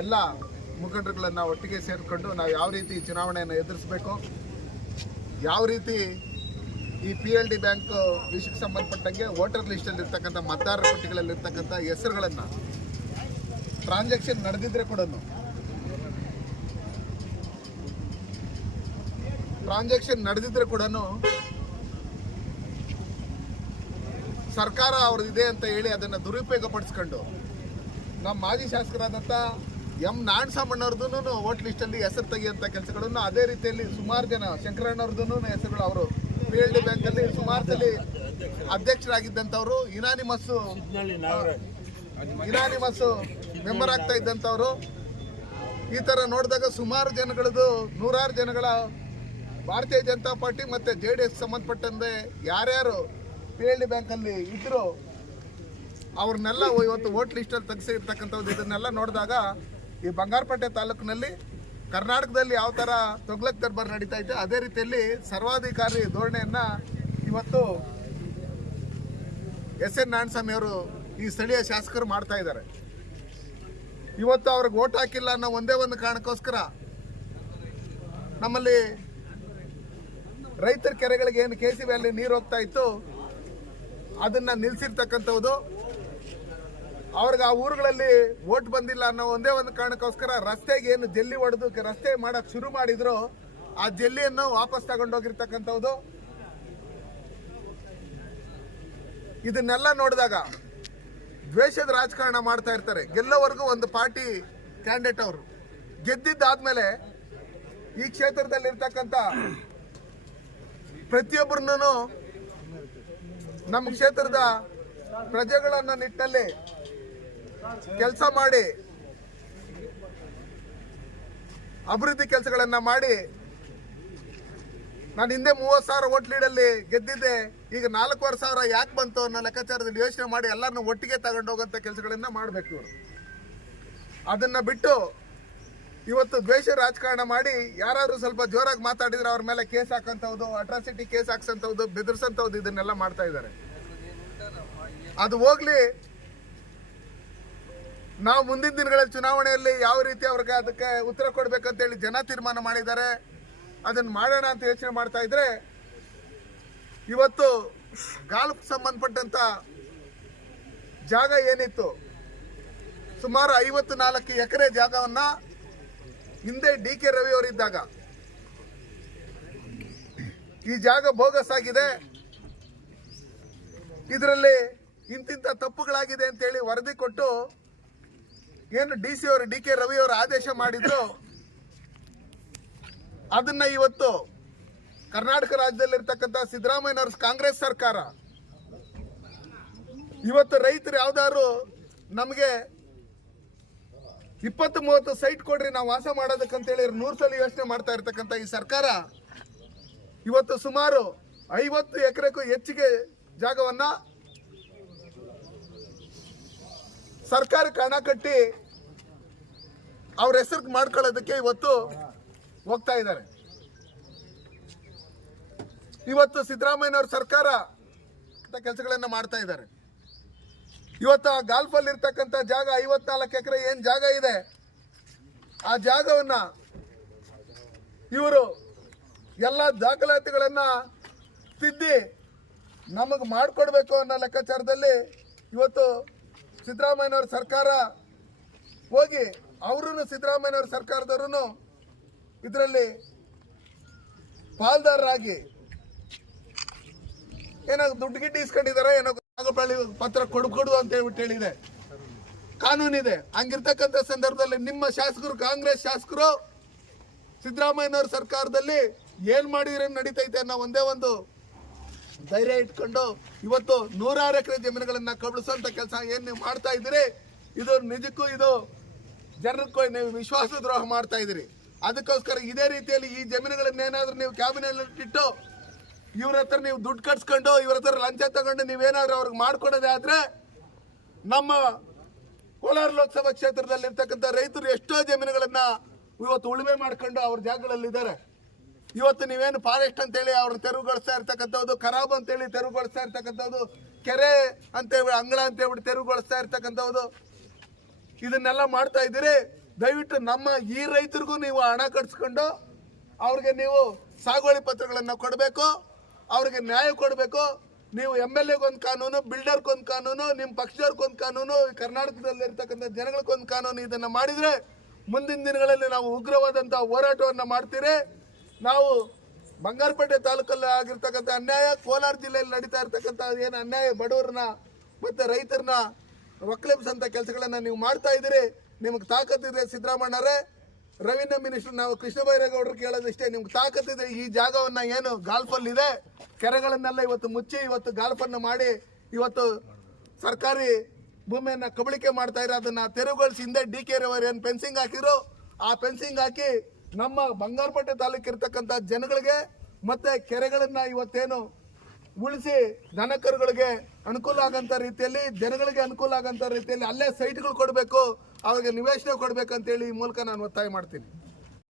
ಎಲ್ಲ ಮುಖಂಡರುಗಳನ್ನು ಒಟ್ಟಿಗೆ ಸೇರಿಕೊಂಡು ನಾವು ಯಾವ ರೀತಿ ಚುನಾವಣೆಯನ್ನು ಎದುರಿಸಬೇಕು, ಯಾವ ರೀತಿ ಈ ಪಿ ಎಲ್ ಡಿ ಬ್ಯಾಂಕ್ ವಿಷಯಕ್ಕೆ ಸಂಬಂಧಪಟ್ಟಂಗೆ ವೋಟರ್ ಲಿಸ್ಟಲ್ಲಿ ಇರ್ತಕ್ಕಂಥ ಮತದಾರರ ಪಟ್ಟಿಗಳಲ್ಲಿ ಇರ್ತಕ್ಕಂಥ ಹೆಸರುಗಳನ್ನು ಟ್ರಾನ್ಸಾಕ್ಷನ್ ನಡೆದಿದ್ರೆ ಕೂಡ ಟ್ರಾನ್ಸಾಕ್ಷನ್ ನಡೆದಿದ್ರೆ ಕೂಡ ಸರ್ಕಾರ ಅವ್ರದ್ದು ಇದೆ ಅಂತ ಹೇಳಿ ಅದನ್ನು ದುರುಪಯೋಗ ಪಡಿಸ್ಕೊಂಡು ನಮ್ಮ ಮಾಜಿ ಶಾಸಕರಾದಂಥ ಎಂ ನಾಣಸಾಮಣ್ಣವ್ರದ್ದು ವೋಟ್ ಲಿಸ್ಟಲ್ಲಿ ಹೆಸರು ತೆಗೆಯುವಂಥ ಕೆಲಸಗಳನ್ನು ಅದೇ ರೀತಿಯಲ್ಲಿ ಸುಮಾರು ಜನ ಶಂಕರಣ್ಣವ್ರದ್ದು ಹೆಸರುಗಳು ಅವರು ಪಿ ಎಲ್ ಡಿ ಬ್ಯಾಂಕಲ್ಲಿ ಸುಮಾರು ಸಲ ಅಧ್ಯಕ್ಷರಾಗಿದ್ದಂಥವ್ರು ಇನಾನಿಮಸ್ ಇನಾನಿಮಸ್ ಮೆಂಬರ್ ಆಗ್ತಾ ಇದ್ದಂಥವ್ರು. ಈ ಥರ ನೋಡಿದಾಗ ಸುಮಾರು ಜನಗಳದ್ದು ನೂರಾರು ಜನಗಳ ಭಾರತೀಯ ಜನತಾ ಪಾರ್ಟಿ ಮತ್ತು ಜೆ ಡಿ ಎಸ್ ಸಂಬಂಧಪಟ್ಟಂತೆ ಯಾರ್ಯಾರು ಪಿ ಎಲ್ ಡಿ ಬ್ಯಾಂಕಲ್ಲಿ ಇದ್ದರು ಅವ್ರನ್ನೆಲ್ಲ ಇವತ್ತು ವೋಟ್ ಲಿಸ್ಟಲ್ಲಿ ತೆಗೆಸಿರ್ತಕ್ಕಂಥದ್ದು ಇದನ್ನೆಲ್ಲ ನೋಡಿದಾಗ ಈ ಬಂಗಾರಪೇಟೆ ತಾಲೂಕಿನಲ್ಲಿ ಕರ್ನಾಟಕದಲ್ಲಿ ಯಾವ ಥರ ತೊಗ್ಲಕ್ ದರ್ಬಾರ್ ನಡೀತಾ ಇದೆ, ಅದೇ ರೀತಿಯಲ್ಲಿ ಸರ್ವಾಧಿಕಾರಿ ಧೋರಣೆಯನ್ನು ಇವತ್ತು ಎಸ್ ಎನ್ ನಾರಾಯಣಸ್ವಾಮಿ ಅವರು ಈ ಸ್ಥಳೀಯ ಶಾಸಕರು ಮಾಡ್ತಾ ಇದ್ದಾರೆ. ಇವತ್ತು ಅವ್ರಿಗೆ ಓಟ್ ಹಾಕಿಲ್ಲ ಅನ್ನೋ ಒಂದೇ ಒಂದು ಕಾರಣಕ್ಕೋಸ್ಕರ ನಮ್ಮಲ್ಲಿ ರೈತರ ಕೆರೆಗಳಿಗೆ ಏನು ಕೆ ಸಿ ವ್ಯಾಲಿ ನೀರು ಹೋಗ್ತಾ ಇತ್ತು, ಅದನ್ನ ನಿಲ್ಸಿರ್ತಕ್ಕಂಥದ್ದು ಅವ್ರಿಗೆ ಆ ಊರುಗಳಲ್ಲಿ ಓಟ್ ಬಂದಿಲ್ಲ ಅನ್ನೋ ಒಂದೇ ಒಂದು ಕಾರಣಕ್ಕೋಸ್ಕರ ರಸ್ತೆಗೆ ಏನು ಜಲ್ಲಿ ಹೊಡೆದು ರಸ್ತೆ ಮಾಡಕ್ ಶುರು ಮಾಡಿದ್ರು, ಆ ಜಲ್ಲಿಯನ್ನು ವಾಪಸ್ ತಗೊಂಡೋಗಿರ್ತಕ್ಕಂಥದ್ದು ಇದನ್ನೆಲ್ಲ ನೋಡಿದಾಗ ದ್ವೇಷದ ರಾಜಕಾರಣ ಮಾಡ್ತಾ ಇರ್ತಾರೆ. ಗೆಲ್ಲೋವರೆಗೂ ಒಂದು ಪಾರ್ಟಿ ಕ್ಯಾಂಡಿಡೇಟ್ ಅವರು. ಗೆದ್ದಿದ್ದಾದ್ಮೇಲೆ ಈ ಕ್ಷೇತ್ರದಲ್ಲಿ ಇರ್ತಕ್ಕಂಥ ಪ್ರತಿಯೊಬ್ಬರನ್ನು ನಮ್ಮ ಕ್ಷೇತ್ರದ ಪ್ರಜೆಗಳನ್ನ ನಿಟ್ಟಿನಲ್ಲಿ ಕೆಲಸ ಮಾಡಿ. ಅಭಿವೃದ್ಧಿ ಕೆಲಸಗಳನ್ನ ಮಾಡಿ. ನಾನು ಹಿಂದೆ ಮೂವತ್ತು ಸಾವಿರ ಓಟ್ ಲೀಡಲ್ಲಿ ಗೆದ್ದಿದ್ದೆ. ಈಗ ನಾಲ್ಕೂವರೆ ಸಾವಿರ ಯಾಕೆ ಬಂತು ಅನ್ನೋ ಲೆಕ್ಕಾಚಾರದಲ್ಲಿ ಯೋಚನೆ ಮಾಡಿ ಎಲ್ಲರನ್ನು ಒಟ್ಟಿಗೆ ತಗೊಂಡು ಹೋಗೋಂಥ ಕೆಲಸಗಳನ್ನ ಮಾಡಬೇಕು ಇವರು. ಅದನ್ನ ಬಿಟ್ಟು ಇವತ್ತು ದ್ವೇಷ ರಾಜಕಾರಣ ಮಾಡಿ ಯಾರಾದರೂ ಸ್ವಲ್ಪ ಜೋರಾಗಿ ಮಾತಾಡಿದ್ರೆ ಅವ್ರ ಮೇಲೆ ಕೇಸ್ ಹಾಕಂತವ್ದು, ಅಟ್ರಾಸಿಟಿ ಕೇಸ್ ಹಾಕ್ಸಂತವ್ದು, ಬೆದರ್ಸಂತವ್ದು ಇದನ್ನೆಲ್ಲ ಮಾಡ್ತಾ ಇದ್ದಾರೆ. ಅದು ಹೋಗ್ಲಿ ನಾವು ಮುಂದಿನ ದಿನಗಳಲ್ಲಿ ಚುನಾವಣೆಯಲ್ಲಿ ಯಾವ ರೀತಿ ಅವ್ರಿಗೆ ಅದಕ್ಕೆ ಉತ್ತರ ಕೊಡಬೇಕಂತೇಳಿ ಜನ ತೀರ್ಮಾನ ಮಾಡಿದ್ದಾರೆ, ಅದನ್ನ ಮಾಡೋಣ ಅಂತ ಯೋಚನೆ ಮಾಡ್ತಾ ಇದ್ರೆ, ಇವತ್ತು ಗಾಲ್ಫ್ ಸಂಬಂಧಪಟ್ಟಂತ ಜಾಗ ಏನಿತ್ತು? ಸುಮಾರು ಐವತ್ತು ನಾಲ್ಕು ಎಕರೆ ಜಾಗವನ್ನ ಹಿಂದೆ ಡಿ ಕೆ ರವಿ ಅವರಿದ್ದಾಗ ಈ ಜಾಗ ಬೋಗಸ್ ಆಗಿದೆ. ಇದರಲ್ಲಿ ಇಂತಿಂತ ತಪ್ಪುಗಳಾಗಿದೆ ಅಂತೇಳಿ ವರದಿ ಕೊಟ್ಟು ಏನು ಡಿ ಸಿ ಅವರು, ಡಿ ಕೆ ರವಿ ಅವರು ಆದೇಶ ಮಾಡಿದ್ರು? ಅದನ್ನ ಇವತ್ತು ಕರ್ನಾಟಕ ರಾಜ್ಯದಲ್ಲಿರ್ತಕ್ಕಂಥ ಸಿದ್ದರಾಮಯ್ಯನವ್ರ ಕಾಂಗ್ರೆಸ್ ಸರ್ಕಾರ. ಇವತ್ತು ರೈತರು ಯಾವ್ದಾದ್ರು ನಮಗೆ ಇಪ್ಪತ್ತು ಮೂವತ್ತು ಸೈಟ್ ಕೊಡ್ರಿ, ನಾವು ವಾಸ ಮಾಡೋದಕ್ಕಂತೇಳಿ ನೂರು ಸಲ ಯೋಚನೆ ಮಾಡ್ತಾ ಇರ್ತಕ್ಕಂಥ ಈ ಸರ್ಕಾರ. ಇವತ್ತು ಸುಮಾರು ಐವತ್ತು ಎಕರೆಗೂ ಹೆಚ್ಚಿಗೆ ಜಾಗವನ್ನ ಸರ್ಕಾರಕ್ಕೆ ಹಣ ಕಟ್ಟಿ ಅವ್ರ ಹೆಸರು ಮಾಡ್ಕೊಳ್ಳೋದಕ್ಕೆ ಇವತ್ತು ಹೋಗ್ತಾ ಇದ್ದಾರೆ. ಇವತ್ತು ಸಿದ್ದರಾಮಯ್ಯನವ್ರ ಸರ್ಕಾರ ಕೆಲಸಗಳನ್ನ ಮಾಡ್ತಾ ಇದ್ದಾರೆ. ಇವತ್ತು ಆ ಗಾಲ್ಫಲ್ಲಿ ಇರ್ತಕ್ಕಂಥ ಜಾಗ ಐವತ್ನಾಲ್ಕು ಎಕರೆ ಏನು ಜಾಗ ಇದೆ, ಆ ಜಾಗವನ್ನ ಇವರು ಎಲ್ಲ ದಾಖಲಾತಿಗಳನ್ನ ತಿದ್ದಿ ನಮಗೆ ಮಾಡಿಕೊಡ್ಬೇಕು ಅನ್ನೋ ಲೆಕ್ಕಾಚಾರದಲ್ಲಿ ಇವತ್ತು ಸಿದ್ದರಾಮಯ್ಯನವ್ರ ಸರ್ಕಾರ ಹೋಗಿ ಅವರು ಸಿದ್ದರಾಮಯ್ಯನವ್ರ ಸರ್ಕಾರದವರು ಇದರಲ್ಲಿ ಪಾಲ್ದಾರರಾಗಿ ಏನೋ ದುಡ್ಡು ಗಿಡ್ಡು ಇಸ್ಕೊಂಡಿದಾರ ಏನೋ ಪತ್ರ ಕೊಡು ಕೊಡು ಅಂತ ಹೇಳ್ಬಿಟ್ಟು ಹೇಳಿದೆ. ಕಾನೂನಿದೆ. ಹಂಗಿರ್ತಕ್ಕಂಥ ಸಂದರ್ಭದಲ್ಲಿ ನಿಮ್ಮ ಶಾಸಕರು, ಕಾಂಗ್ರೆಸ್ ಶಾಸಕರು ಸಿದ್ದರಾಮಯ್ಯನವ್ರ ಸರ್ಕಾರದಲ್ಲಿ ಏನ್ ಮಾಡಿದ್ರೆ ನಡೀತೈತೆ ಅನ್ನೋ ಒಂದೇ ಒಂದು ಧೈರ್ಯ ಇಟ್ಕೊಂಡು ಇವತ್ತು ನೂರಾರು ಎಕರೆ ಜಮೀನುಗಳನ್ನ ಕಬಳಿಸುವಂತ ಕೆಲಸ ಏನ್ ನೀವು ಮಾಡ್ತಾ ಇದ್ದೀರಿ? ಇದು ನಿಜಕ್ಕೂ ಇದು ಜನರಕ್ಕೂ ನೀವು ವಿಶ್ವಾಸ ದ್ರೋಹ ಮಾಡ್ತಾ ಇದ್ದೀರಿ. ಅದಕ್ಕೋಸ್ಕರ ಇದೇ ರೀತಿಯಲ್ಲಿ ಈ ಜಮೀನುಗಳನ್ನೇನಾದರೂ ನೀವು ಕ್ಯಾಬಿನೆಟ್ ಇಟ್ಟು ಇವ್ರ ಹತ್ರ ನೀವು ದುಡ್ಡು ಕಟ್ಸ್ಕೊಂಡು ಇವ್ರ ಹತ್ರ ಲಂಚ ತಗೊಂಡು ನೀವೇನಾದ್ರೂ ಅವ್ರಿಗೆ ಮಾಡ್ಕೊಡೋದೇ ಆದ್ರೆ ನಮ್ಮ ಕೋಲಾರ ಲೋಕಸಭಾ ಕ್ಷೇತ್ರದಲ್ಲಿ ಇರ್ತಕ್ಕಂಥ ರೈತರು ಎಷ್ಟೋ ಜಮೀನುಗಳನ್ನ ಇವತ್ತು ಉಳುಮೆ ಮಾಡ್ಕೊಂಡು ಅವ್ರ ಜಾಗಗಳಲ್ಲಿ ಇದ್ದಾರೆ ಇವತ್ತು ನೀವೇನು ಫಾರೆಸ್ಟ್ ಅಂತೇಳಿ ಅವ್ರನ್ನ ತೆರವುಗೊಳಿಸ್ತಾ ಇರ್ತಕ್ಕಂಥದ್ದು ಖರಾಬ್ ಅಂತೇಳಿ ತೆರವುಗೊಳಿಸ್ತಾ ಇರ್ತಕ್ಕಂಥದ್ದು, ಕೆರೆ ಅಂತೇಳಿ, ಅಂಗಳ ಅಂತೇಳಿ ತೆರವುಗೊಳಿಸ್ತಾ ಇರ್ತಕ್ಕಂಥದ್ದು, ಇದನ್ನೆಲ್ಲ ಮಾಡ್ತಾ ಇದ್ದೀರಿ. ದಯವಿಟ್ಟು ನಮ್ಮ ಈ ರೈತರಿಗೂ ನೀವು ಹಣ ಕಟ್ಸ್ಕೊಂಡು ಅವ್ರಿಗೆ ನೀವು ಸಾಗುವಳಿ ಪತ್ರಗಳನ್ನು ಕೊಡಬೇಕು, ಅವ್ರಿಗೆ ನ್ಯಾಯ ಕೊಡಬೇಕು. ನೀವು ಎಂ ಎಲ್ ಎಗೊಂದು ಕಾನೂನು, ಬಿಲ್ಡರ್ಗೊಂದು ಕಾನೂನು ನಿಮ್ಮ ಪಕ್ಷದವ್ರಿಗೊಂದು ಕಾನೂನು ಕರ್ನಾಟಕದಲ್ಲಿ ಇರ್ತಕ್ಕಂಥ ಜನಗಳಿಗೊಂದು ಕಾನೂನು ಇದನ್ನು ಮಾಡಿದರೆ ಮುಂದಿನ ದಿನಗಳಲ್ಲಿ ನಾವು ಉಗ್ರವಾದಂಥ ಹೋರಾಟವನ್ನು ಮಾಡ್ತೀರಿ. ನಾವು ಬಂಗಾರಪೇಟೆ ತಾಲೂಕಲ್ಲಿ ಆಗಿರ್ತಕ್ಕಂಥ ಅನ್ಯಾಯ, ಕೋಲಾರ ಜಿಲ್ಲೆಯಲ್ಲಿ ನಡೀತಾ ಇರ್ತಕ್ಕಂಥ ಏನು ಅನ್ಯಾಯ, ಬಡವರನ್ನ ಮತ್ತು ರೈತರನ್ನ ಒಕ್ಕಲೆಬ್ಸಂತ ಕೆಲಸಗಳನ್ನು ನೀವು ಮಾಡ್ತಾ ಇದ್ದೀರಿ, ನಿಮ್ಗೆ ತಾಕತ್ತಿದೆ ಸಿದ್ದರಾಮಣ್ಣರೇ ರವೀಂದ್ರ ಮಿನಿಸ್ಟರ್ ನಾವು ಕೃಷ್ಣ ಬೈರೇಗೌಡರು ಕೇಳೋದಿಷ್ಟೇ, ನಿಮ್ಗೆ ತಾಕತ್ತಿದೆ ಈ ಜಾಗವನ್ನ ಏನು ಗಾಲ್ಫಲ್ಲಿದೆ. ಕೆರೆಗಳನ್ನೆಲ್ಲ ಇವತ್ತು ಮುಚ್ಚಿ ಇವತ್ತು ಗಾಲ್ಫನ್ನು ಮಾಡಿ ಇವತ್ತು ಸರ್ಕಾರಿ ಭೂಮಿಯನ್ನ ಕಬಳಿಕೆ ಮಾಡ್ತಾ ಇರೋ ಅದನ್ನ ತೆರವುಗೊಳಿಸಿ ಹಿಂದೆ ಡಿ ಕೆ ರವರು ಏನು ಫೆನ್ಸಿಂಗ್ ಹಾಕಿದ್ರು ಆ ಫೆನ್ಸಿಂಗ್ ಹಾಕಿ ನಮ್ಮ ಬಂಗಾರಪೇಟೆ ತಾಲೂಕಿರ್ತಕ್ಕಂಥ ಜನಗಳಿಗೆ ಮತ್ತೆ ಕೆರೆಗಳನ್ನು ಇವತ್ತೇನು ಉಳಿಸಿ ದನಕರುಗಳಿಗೆ ಅನುಕೂಲ ಆಗಂತ ರೀತಿಯಲ್ಲಿ, ಜನಗಳಿಗೆ ಅನುಕೂಲ ಆಗಂತ ರೀತಿಯಲ್ಲಿ ಅಲ್ಲೇ ಸೈಟ್ಗಳು ಕೊಡಬೇಕು, ಅವಾಗ ನಿವೇಶನ ಕೊಡಬೇಕಂತೇಳಿ ಈ ಮೂಲಕ ನಾನು ಒತ್ತಾಯ ಮಾಡ್ತೀನಿ.